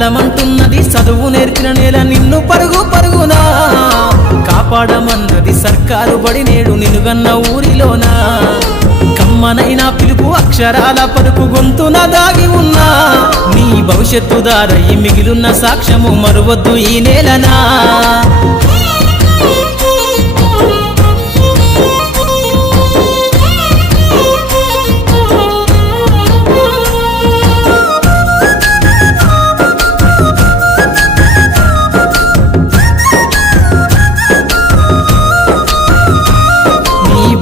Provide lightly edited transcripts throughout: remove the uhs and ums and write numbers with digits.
కదలమంటున్నది చదువు నేర్పిన నేల నిన్ను పరుగు పరుగునా కాపాడమన్నది సర్కారు బడి నేడు నిలుగన్న ఊరిలోనా కమ్మనైన పిలుపు అక్షరాల పలుకు గొంతున దాగి ఉన్నా నీ భవిష్యత్తు దారయి మిగిలున్న సాక్ష్యము మరువద్దు ఈ నేలనా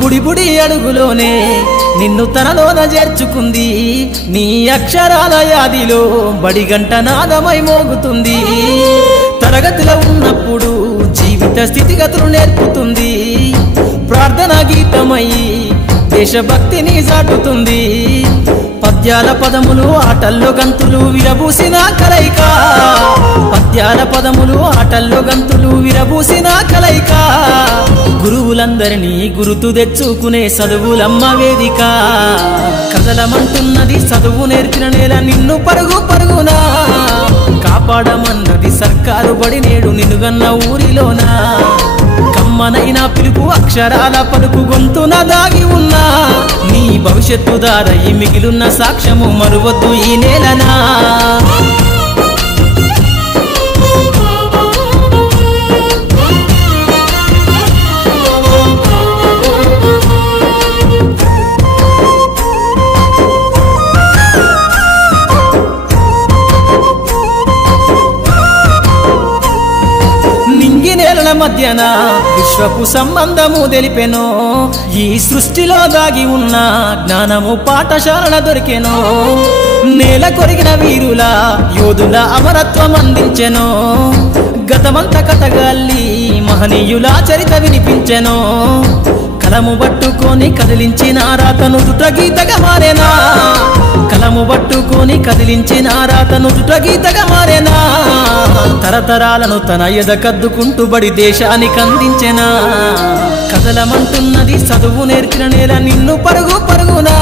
బుడి బుడి అడుగులోనే నిన్ను తనలోన చేర్చుకుంది నీ అక్షరాల యాదిలో బడిగంట నాదమై మోగుతుంది తరగతిలో ఉన్నప్పుడు జీవిత స్థితిగతులు నేర్పుతుంది ప్రార్థన గీతమై దేశభక్తిని చాటుతుంది పద్యాల పదములు ఆటల్లో గంతులు విరబూసిన కలయిక పద్యాల పదములు ఆటల్లో గంతులు విరబూసిన కలయిక గురువులందరినీ గురుతు తెచ్చుకునే చదువులమ్మ వేదిక కదలమంటున్నది చదువు నేర్పిన నేల నిన్ను పరుగు పరుగునా కాపాడమన్నది సర్కారు బడి నేడు నిలుగన్న ఊరిలోనా కమ్మనైన పిలుపు అక్షరాల పలుకు గొంతున దాగి ఉన్నా నీ భవిష్యత్తు దారయి మిగిలున్న సాక్ష్యము మరువద్దు ఈ నేలనా నేలల మధ్యన విశ్వపు సంబంధము తెలిపెనో ఈ సృష్టిలో దాగి ఉన్న జ్ఞానము పాఠశాలల దొరికెనో నేల కొరిగిన వీరుల యోధుల అమరత్వం అందించెనో గతమంత కథగాల్లి మహనీయుల చరిత వినిపించెనో కలము పట్టుకొని కదిలించిన రాతను దుట గీతగా మారేనా కలము పట్టుకొని కదిలించిన రాతను దుట గీతగా మారేనా తరతరాలను తన ఎదకద్దుకుంటూ బడి దేశానికి అందించెనా కదలమంటున్నది చదువు నేర్పిన నేల నిన్ను పరుగు పరుగునా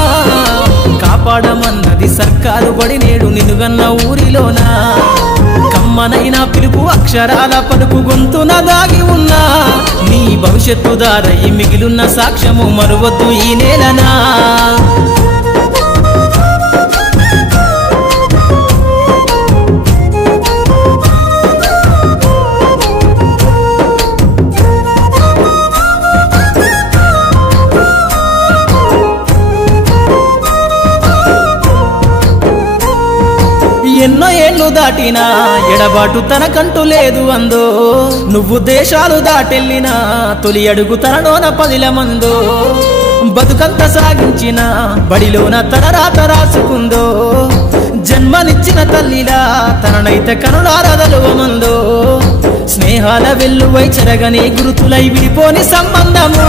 కాపాడమన్నది సర్కారు బడి నేడు నిలుగన్న ఊరిలోనా కమ్మనైన పిలుపు అక్షరాల పలుకు గొంతున దాగి ఉన్నా నీ భవిష్యత్తు దారయి మిగిలున్న సాక్ష్యము మరువద్దు ఈ నేలనా ఎన్నో ఏళ్ళు దాటినా ఎడబాటు తనకంటూ లేదు అందో నువ్వు దేశాలు దాటెళ్ళినా తొలి అడుగు తనలోన 10 మందో బతుకంత సాగించిన బడిలోన తన రాత రాసుకుందో జన్మనిచ్చిన తల్లిలా తననైతే కనులారదలువమందో స్నేహాల వెల్లువై చెరగని గురుతులై విడిపోని సంబంధము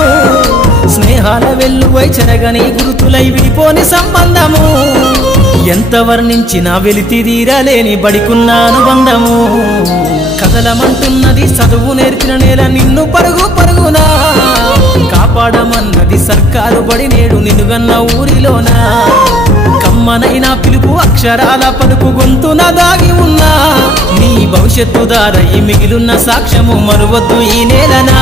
స్నేహాల వెల్లువై చెరగని గురుతులై విడిపోని సంబంధము ఎంత వర్ణించినా వెలితిరీరలేని బడికున్న అనుబంధము కదలమంటున్నది చదువు నేర్పిన నేల నిన్ను పరుగు పరుగునా కాపాడమన్నది సర్కారు బడి నేడు నిలుగన్న ఊరిలోనా కమ్మనైన పిలుపు అక్షరాల పలుకు గొంతున దాగి ఉన్నా నీ భవిష్యత్తు దారయి మిగిలున్న సాక్ష్యము మరువద్దు ఈ నేలనా